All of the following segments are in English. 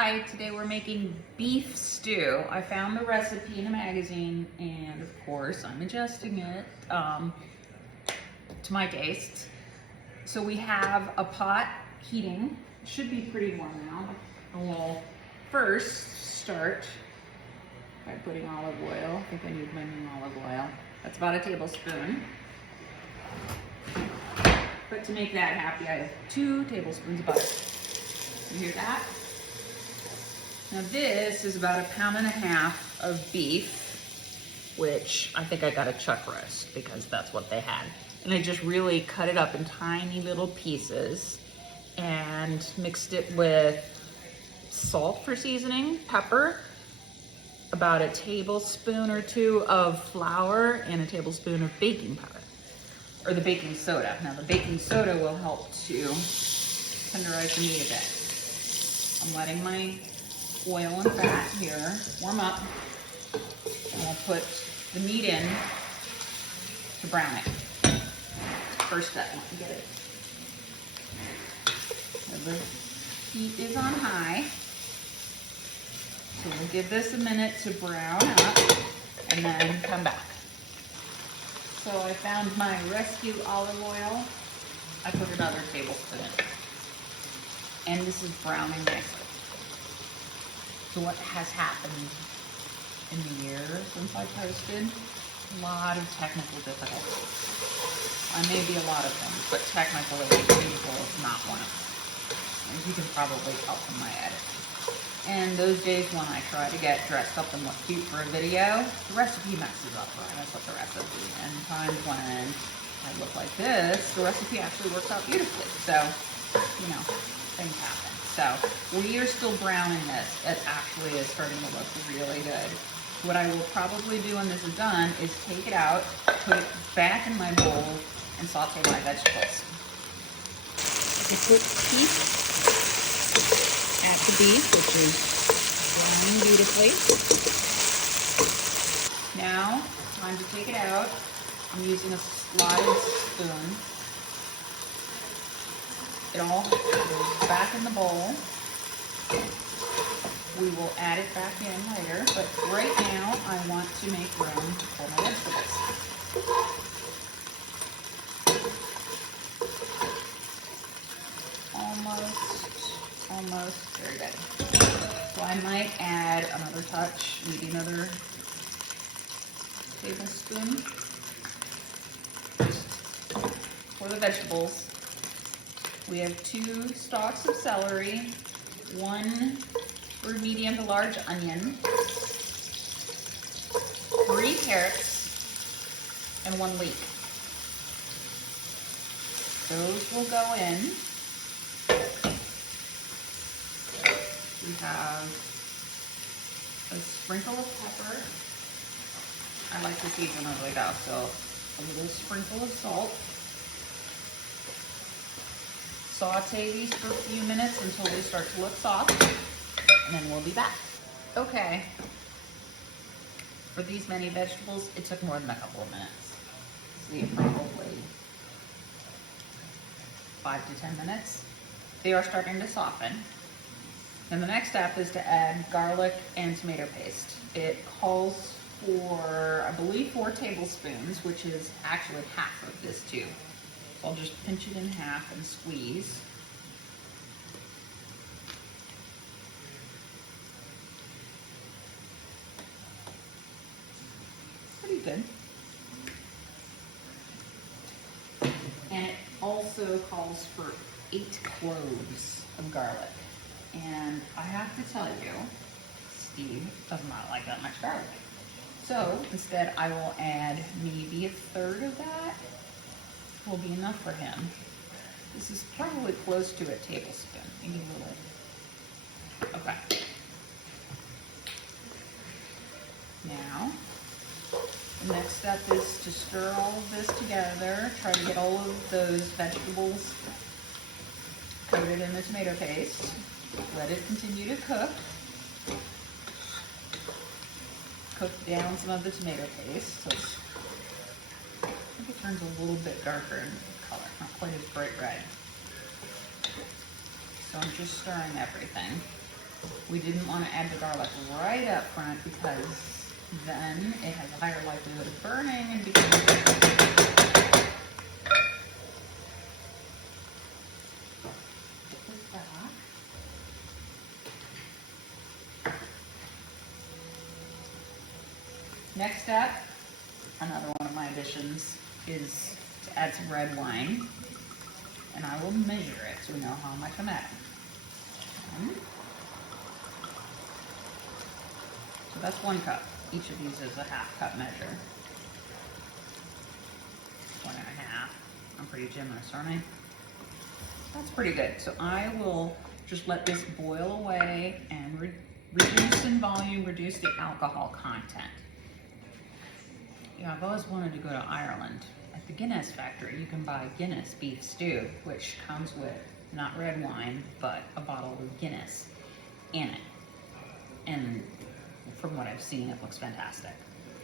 Hi, today we're making beef stew. I found the recipe in a magazine and of course I'm adjusting it to my taste. So we have a pot heating. It should be pretty warm now. And we'll first start by putting olive oil. I think I need my new olive oil. That's about a tablespoon. But to make that happy, I have 2 tablespoons of butter. You hear that? Now this is about 1.5 pounds of beef, which I think I got a chuck roast because that's what they had. And I just really cut it up in tiny little pieces and mixed it with salt for seasoning, pepper, about a tablespoon or 2 of flour, and a tablespoon of baking powder, or the baking soda. Now the baking soda will help to tenderize the meat a bit. I'm letting my oil and fat here warm up, and we'll put the meat in to brown it. First step, let me get it. So the heat is on high, so we'll give this a minute to brown up and then come back. So I found my rescue olive oil. I put another tablespoon in, and this is browning nicely. So what has happened in the year since I posted? A lot of technical difficulties. I may be a lot of things, but technically people is not one of them. As you can probably tell from my edit. And those days when I try to get dressed up and look cute for a video, the recipe messes up, or I mess up the recipe. And times when I look like this, the recipe actually works out beautifully. So, you know, things happen. So we are still browning this. It actually is starting to look really good. What I will probably do when this is done is take it out, put it back in my bowl, and saute my vegetables. I put heat at the beef, which is browning beautifully. Now, time to take it out. I'm using a slotted spoon. It all goes back in the bowl. We will add it back in later, but right now I want to make room for my vegetables. Almost, very good. So I might add another touch, maybe another tablespoon for the vegetables. We have 2 stalks of celery, 1 medium to large onion, 3 carrots, and 1 leek. Those will go in. We have a sprinkle of pepper. I like to season it like that, so a little sprinkle of salt. Saute these for a few minutes until they start to look soft, and then we'll be back. Okay, for these many vegetables, it took more than a couple of minutes. So probably 5 to 10 minutes. They are starting to soften. And the next step is to add garlic and tomato paste. It calls for, I believe, 4 tablespoons, which is actually half of this tube. So I'll just pinch it in half and squeeze. Pretty good. And it also calls for 8 cloves of garlic. And I have to tell you, Steve does not like that much garlic. So instead I will add maybe 1/3 of that. Will be enough for him. This is probably close to a tablespoon, maybe a little. Okay. Now, the next step is to stir all of this together. Try to get all of those vegetables coated in the tomato paste. Let it continue to cook. Cook down some of the tomato paste. So I think it turns a little bit darker in color, not quite as bright red. So I'm just stirring everything. We didn't want to add the garlic right up front because then it has a higher likelihood of burning and becoming Next up, another one of my additions is to add some red wine. And I will measure it so we know how much I'm adding. So that's 1 cup. Each of these is a half cup measure. 1.5. I'm pretty generous, aren't I? That's pretty good. So I will just let this boil away and reduce in volume, reduce the alcohol content. Yeah, I've always wanted to go to Ireland. At the Guinness factory, you can buy Guinness beef stew, which comes with not red wine, but a bottle of Guinness in it. And from what I've seen, it looks fantastic.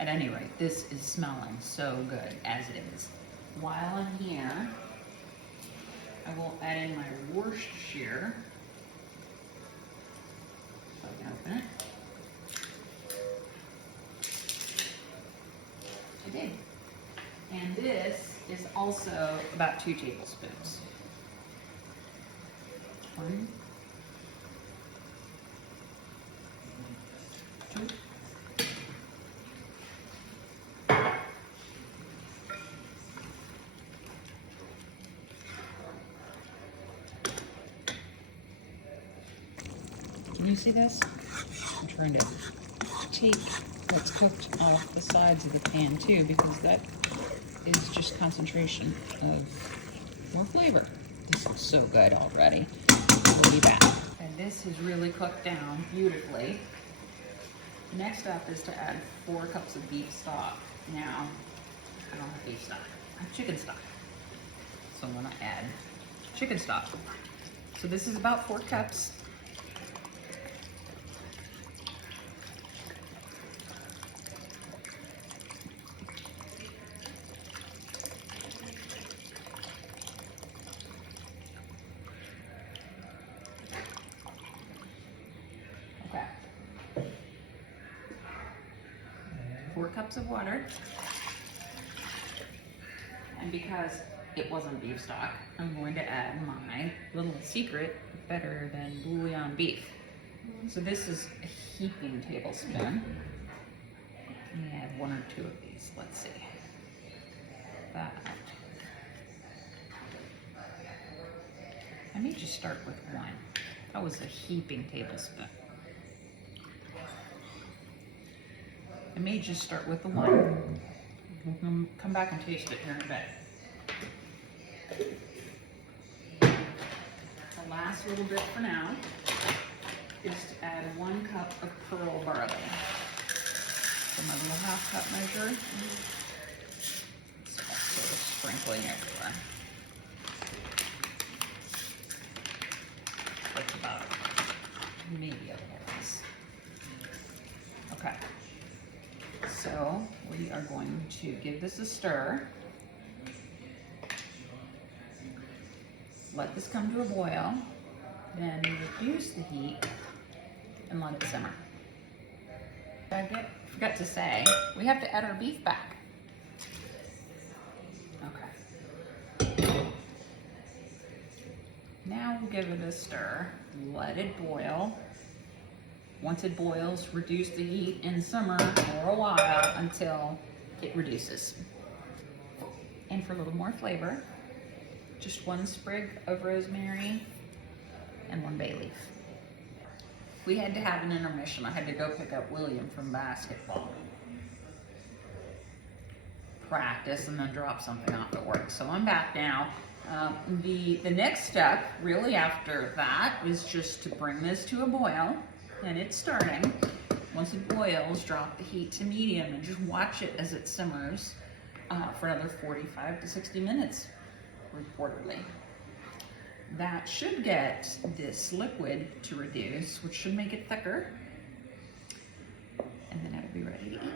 At any rate, this is smelling so good as it is. While I'm here, I will add in my Worcestershire. So I can open it. I did. And this is also about 2 tablespoons. 1, 2. Can you see this? I'm trying to take what's cooked off the sides of the pan too, because that is just concentration of more flavor. This looks so good already. We'll be back. And this has really cooked down beautifully. Next up is to add 4 cups of beef stock. Now, I don't have beef stock. I have chicken stock. So I'm gonna add chicken stock. So this is about 4 cups. Okay. 4 cups of water. And because it wasn't beef stock, I'm going to add my little secret, better than bouillon beef. So this is a heaping tablespoon. Let me add 1 or 2 of these. Let's see. That. I may just start with 1. That was a heaping tablespoon. I may just start with the 1. We'll come back and taste it here in a bit. The last little bit for now is to add 1 cup of pearl barley. So my little half cup measure. It's sort of sprinkling everywhere. Like about maybe a little less. Okay. So we are going to give this a stir. Let this come to a boil, then reduce the heat and let it simmer. I forgot to say, we have to add our beef back. Okay. Now we'll give it a stir, let it boil. Once it boils, reduce the heat and simmer for a while until it reduces. And for a little more flavor, just 1 sprig of rosemary and 1 bay leaf. We had to have an intermission. I had to go pick up William from basketball. Practice and then drop something off at work. So I'm back now. The next step, really after that, is just to bring this to a boil. And it's starting. Once it boils, drop the heat to medium and just watch it as it simmers for another 45 to 60 minutes, reportedly. That should get this liquid to reduce, which should make it thicker. And then it'll be ready to eat.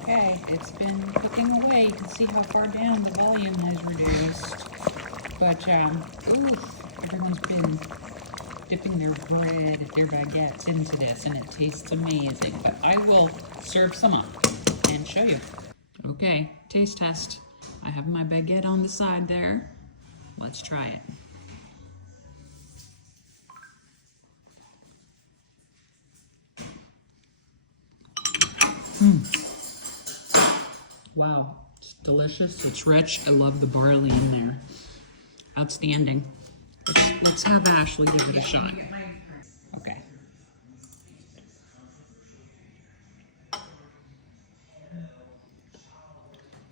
Okay, it's been cooking away. You can see how far down the volume has reduced. But, everyone's been dipping their bread, their baguettes into this, and it tastes amazing. But I will serve some up and show you. Okay, taste test. I have my baguette on the side there. Let's try it. Wow, it's delicious, it's rich. I love the barley in there. Outstanding. Let's have Ashley give it a shot. Okay.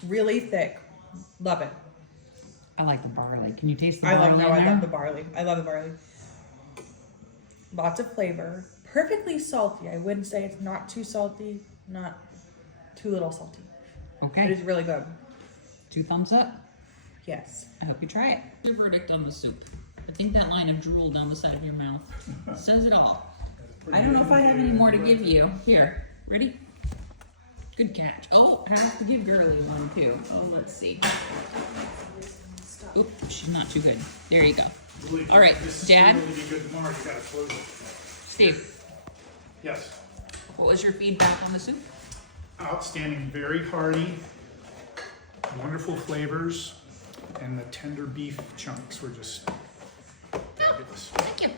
Really thick. Love it. I like the barley. Can you taste the barley in there? I love the barley. I love the barley. Lots of flavor. Perfectly salty. I wouldn't say it's not too salty, not too little salty. Okay. It is really good. 2 thumbs up. Yes. I hope you try it. Your verdict on the soup. I think that line of drool down the side of your mouth says it all. I don't know if I have any more to give you. Here, ready? Good catch. Oh, I have to give Girly one too. Oh, let's see. Oop, she's not too good. There you go. All right, Dad. Steve. Yes. What was your feedback on the soup? Outstanding, very hearty, wonderful flavors, and the tender beef chunks were just fabulous. Thank you.